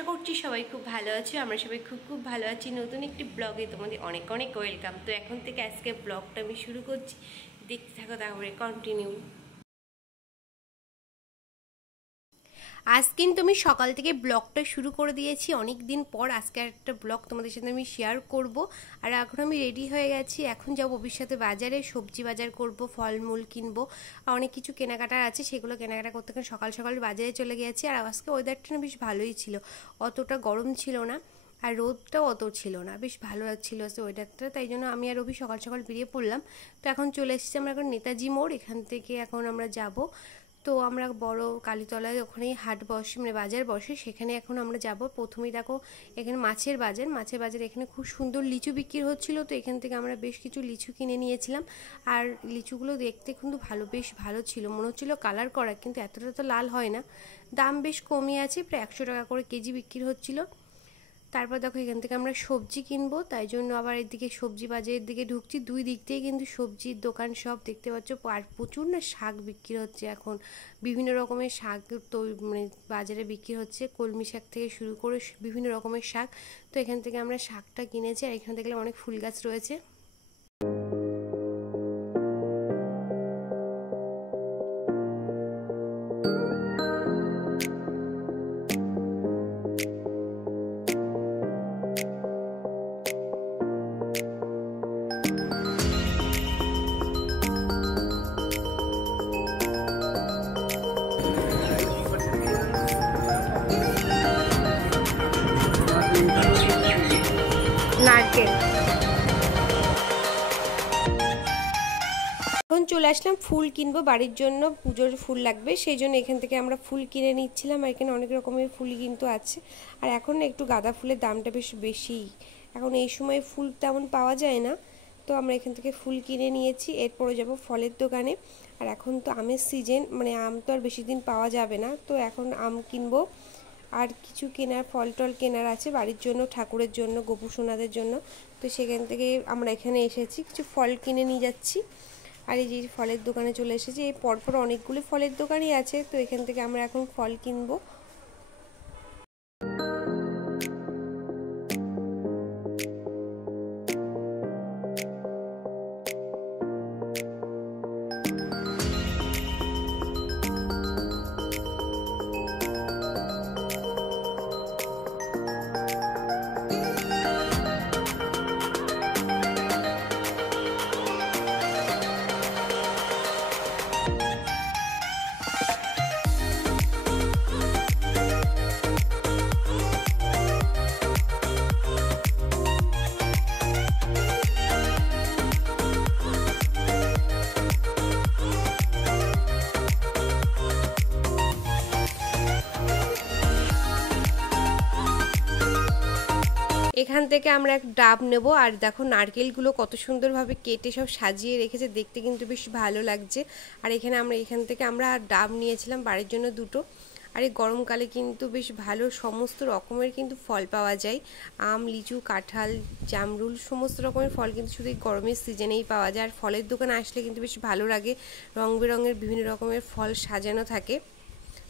আশা করছি সবাই খুব ভালো আছো। আমরা সবাই খুব ভালো আছি। নতুন একটি ব্লগে তোমাদের অনেক অনেক ওয়েলকাম। তো এখন থেকে আজকে ব্লগটা আমি শুরু করছি, দেখতে থাকো তারপরে কন্টিনিউ। আজ কিন্তু আমি সকাল থেকে ব্লগটা শুরু করে দিয়েছি, অনেক দিন পর আজকে একটা ব্লগ তোমাদের সাথে আমি শেয়ার করব। আর এখন আমি রেডি হয়ে গেছি, এখন যাবো ভবিষ্যতে বাজারে, সবজি বাজার করব, ফলমূল কিনবো, আর অনেক কিছু কেনাকাটার আছে, সেগুলো কেনাকাটা করতে সকাল সকাল বাজারে চলে গেছি। আর আজকে ওয়েদারটা বেশ ভালোই ছিল, অতটা গরম ছিল না আর রোদটাও অত ছিল না, বেশ ভালো লাগছিলো সে ওয়েদারটা। তাই জন্য আমি আর রবি সকাল সকাল বেরিয়ে পড়লাম। তো এখন চলে এসেছি আমরা এখন নেতাজি মোড়, এখান থেকে এখন আমরা যাব। তো আমরা বড় কালীতলায় ওখানেই হাট বসে, মানে বাজার বসে, সেখানে এখন আমরা যাব। প্রথমেই দেখো এখানে মাছের বাজার এখানে খুব সুন্দর লিচু বিক্রি হচ্ছিল। তো এখান থেকে আমরা বেশ কিছু লিচু কিনে নিয়েছিলাম। আর লিচুগুলো দেখতে কিন্তু বেশ ভালো ছিল, মনে হচ্ছিলো কালার করা, কিন্তু এতটা তো লাল হয় না। দাম বেশ কমই আছে, প্রায় 100 টাকা করে কেজি বিক্রি হচ্ছিল। তারপর দেখো এখান থেকে আমরা সবজি কিনবো, তাই জন্য আবার এদিকে সবজি বাজারের দিকে ঢুকছি। দুই দিক থেকে কিন্তু সবজির দোকান সব দেখতে পাচ্ছ। আর প্রচুর না শাক বিক্রি হচ্ছে এখন, বিভিন্ন রকমের শাক তো মানে বাজারে বিক্রি হচ্ছে, কলমি শাক থেকে শুরু করে বিভিন্ন রকমের শাক। তো এখান থেকে আমরা শাকটা কিনেছি। আর এখানে দেখলাম অনেক ফুল গাছ রয়েছে। নারকেল এখন চলে আসলাম, ফুল কিনবো বাড়ির জন্য, পুজোর ফুল লাগবে, সেই জন্য এখান থেকে আমরা ফুল কিনে নিচ্ছিলাম। আর এখানে অনেক রকমের ফুল কিন্তু আছে। আর এখন একটু গাঁদা ফুলের দামটা বেশ বেশি, এখন এই সময় ফুল তেমন পাওয়া যায় না। তো আমরা এখান থেকে ফুল কিনে নিয়েছি, এরপরে যাব ফলের দোকানে। আর এখন তো আমের সিজন, মানে আম তো আর বেশি দিন পাওয়া যাবে না, তো এখন আম কিনবো। আর কিছু কেনার ফল টল কেনার আছে বাড়ির জন্য, ঠাকুরের জন্য, গোপু সোনাদের জন্য। তো সেখান থেকে আমরা এখানে এসেছি, কিছু ফল কিনে নিয়ে যাচ্ছি। আর এই যে ফলের দোকানে চলে এসেছি, এই পরপর অনেকগুলি ফলের দোকানই আছে। তো এখান থেকে আমরা এখন ফল কিনবো। এখান থেকে আমরা এক ডাব নেব। আর দেখো নারকেলগুলো কত সুন্দরভাবে কেটে সব সাজিয়ে রেখেছে, দেখতে কিন্তু বেশ ভালো লাগছে। আর এখান থেকে আমরা ডাব নিয়েছিলাম বাড়ির জন্য দুটো। আর এই গরমকালে কিন্তু বেশ ভালো সমস্ত রকমের কিন্তু ফল পাওয়া যায়, আম, লিচু, কাঁঠাল, জামরুল, সমস্ত রকমের ফল কিন্তু শুধু এই গরমের সিজনেই পাওয়া যায়। আর ফলের দোকানে আসলে কিন্তু বেশ ভালো লাগে, রং বেরঙের বিভিন্ন রকমের ফল সাজানো থাকে।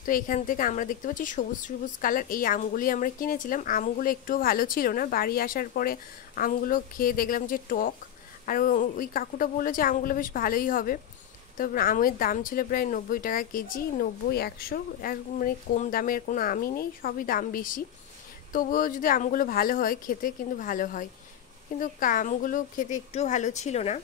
তো এখান থেকে আমরা দেখতে পাচ্ছি সবুজ সবুজ কালার এই আমগুলি আমরা কিনেছিলাম। আমগুলো একটুও ভালো ছিল না, বাড়ি আসার পরে আমগুলো খেয়ে দেখলাম যে টক। আর ওই কাকুটা বললো যে আমগুলো বেশ ভালোই হবে। তো আমের দাম ছিল প্রায় 90 টাকা কেজি, 90, 100, মানে কম দামের কোনো আমই নেই, সবই দাম বেশি। তবুও যদি আমগুলো ভালো হয় খেতে কিন্তু ভালো হয়, কিন্তু আমগুলো খেতে একটুও ভালো ছিল না।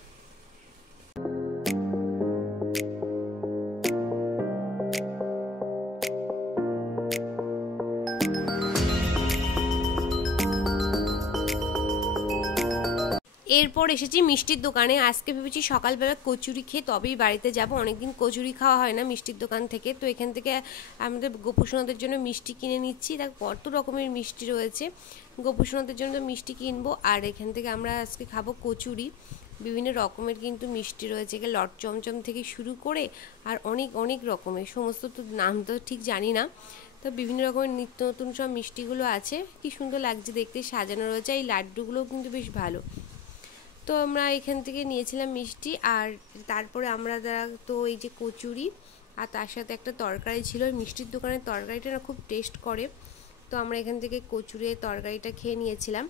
এরপর এসেছি মিষ্টির দোকানে। আজকে ভেবেছি সকালবেলা কচুরি খেয়ে তবেই বাড়িতে যাব, অনেকদিন কচুরি খাওয়া হয় না মিষ্টির দোকান থেকে। তো এখান থেকে আমাদের গোপুসোনাদের জন্য মিষ্টি কিনে নিচ্ছি। দেখ কত রকমের মিষ্টি রয়েছে, গোপুসোনাদের জন্য মিষ্টি কিনবো। আর এখান থেকে আমরা আজকে খাবো কচুরি, বিভিন্ন রকমের কিন্তু মিষ্টি রয়েছে, লট চমচম থেকে শুরু করে আর অনেক অনেক রকমের, সমস্ত তো নাম তো ঠিক জানি না। তো বিভিন্ন রকমের নিত্য নতুন সব মিষ্টিগুলো আছে, কি সুন্দর লাগছে দেখতে, সাজানো রয়েছে। এই লাড্ডুগুলোও কিন্তু বেশ ভালো। তো আমরা এখান থেকে নিয়েছিলাম মিষ্টি। আর তারপরে আমরা তো এই যে কচুরি আর তার সাথে একটা তরকারি ছিল, মিষ্টির দোকানের তরকারিটা না খুব টেস্ট করে, তো আমরা এখান থেকে কচুরে তরকারিটা খেয়ে নিয়েছিলাম।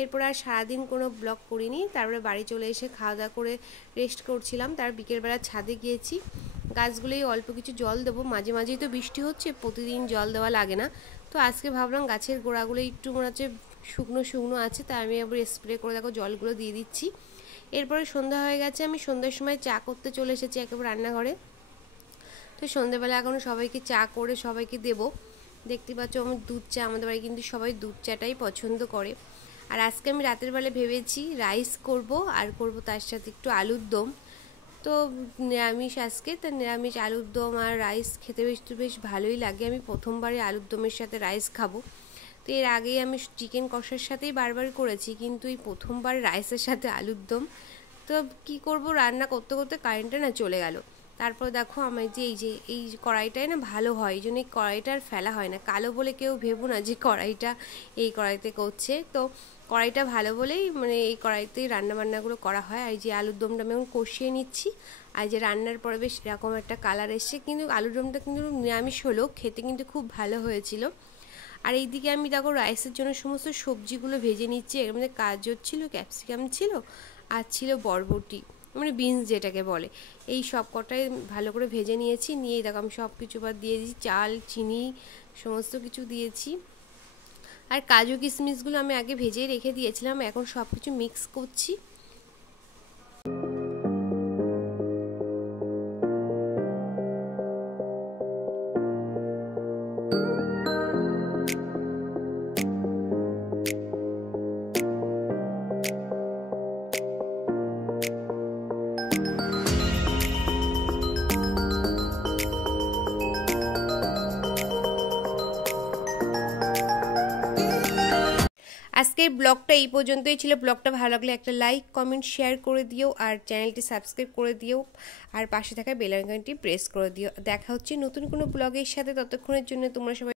এরপর আর সারাদিন কোনো ব্লগ করিনি। তারপরে বাড়ি চলে এসে খাওয়া দাওয়া করে রেস্ট করছিলাম। তার বিকেলবেলা ছাদে গিয়েছি, গাছগুলোই অল্প কিছু জল দেবো। মাঝে মাঝেই তো বৃষ্টি হচ্ছে, প্রতিদিন জল দেওয়া লাগে না। তো আজকে ভাবলাম গাছের গোড়াগুলো একটু মনে হচ্ছে শুকনো শুকনো আছে, তাই আমি আবার স্প্রে করে দেখো জলগুলো দিয়ে দিচ্ছি। এরপরে সন্ধ্যা হয়ে গেছে, আমি সন্ধ্যার সময় চা করতে চলে এসেছি একেবারে রান্নাঘরে। তো সন্ধ্যাবেলা এখন সবাইকে চা করে সবাইকে দেবো। দেখতে পাচ্ছ আমি দুধ চা, আমাদের বাড়ি কিন্তু সবাই দুধ চাটাই পছন্দ করে। আর আজকে আমি রাতের বেলা ভেবেছি রাইস করব, আর করব তার সাথে একটু আলুর দম। তো নিরামিষ আজকে, তো নিরামিষ আলুর দম আর রাইস খেতে বেশ ভালোই লাগে। আমি প্রথমবারে আলুর দমের সাথে রাইস খাবো। তো এর আগেই আমি চিকেন কষার সাথেই বারবার করেছি, কিন্তু এই প্রথমবার রাইসের সাথে আলুর দম। তো কি করব, রান্না করতে করতে কারেন্টটা না চলে গেল। তারপর দেখো আমার এই কড়াইটাই না ভালো হয়, এই জন্য এই কড়াইটা আর ফেলা হয় না। কালো বলে কেউ ভেবো না যে কড়াইটা এই কড়াইতে করছে। তো কড়াইটা ভালো বলেই মানে এই কড়াইতেই রান্নাবান্নাগুলো করা হয়। আর এই যে আলুর দমটা আমি এখন কষিয়ে নিচ্ছি। আর যে রান্নার পরে বেশ এরকম একটা কালার এসছে, কিন্তু আলুর দমটা কিন্তু নিরামিষ হলেও খেতে কিন্তু খুব ভালো হয়েছিল। আর এইদিকে আমি দেখো রাইসের জন্য সমস্ত সবজিগুলো ভেজে নিচ্ছি। এর মধ্যে গাজর ছিল, ক্যাপসিকাম ছিল, আর ছিল বরবটি, মানে বিনস যেটাকে বলে। এই সব কটাই ভালো করে ভেজে নিয়েছি। নিয়ে দেখো আমি সব কিছু বাদ দিয়ে দিয়েছি, চাল, চিনি সমস্ত কিছু দিয়েছি। আর কাজু কিশমিশগুলো আমি আগে ভেজে রেখে দিয়েছিলাম, এখন সব কিছু মিক্স করছি। আজকের ব্লগটা এই পর্যন্তই ছিল। ব্লগটা ভালো লাগলে একটা লাইক, কমেন্ট, শেয়ার করে দিও, আর চ্যানেলটি সাবস্ক্রাইব করে দিও, আর পাশে থাকা বেল আইকনটি প্রেস করে দিও। দেখা হচ্ছে নতুন কোনো ব্লগের সাথে, ততক্ষণের জন্য তোমরা সবাই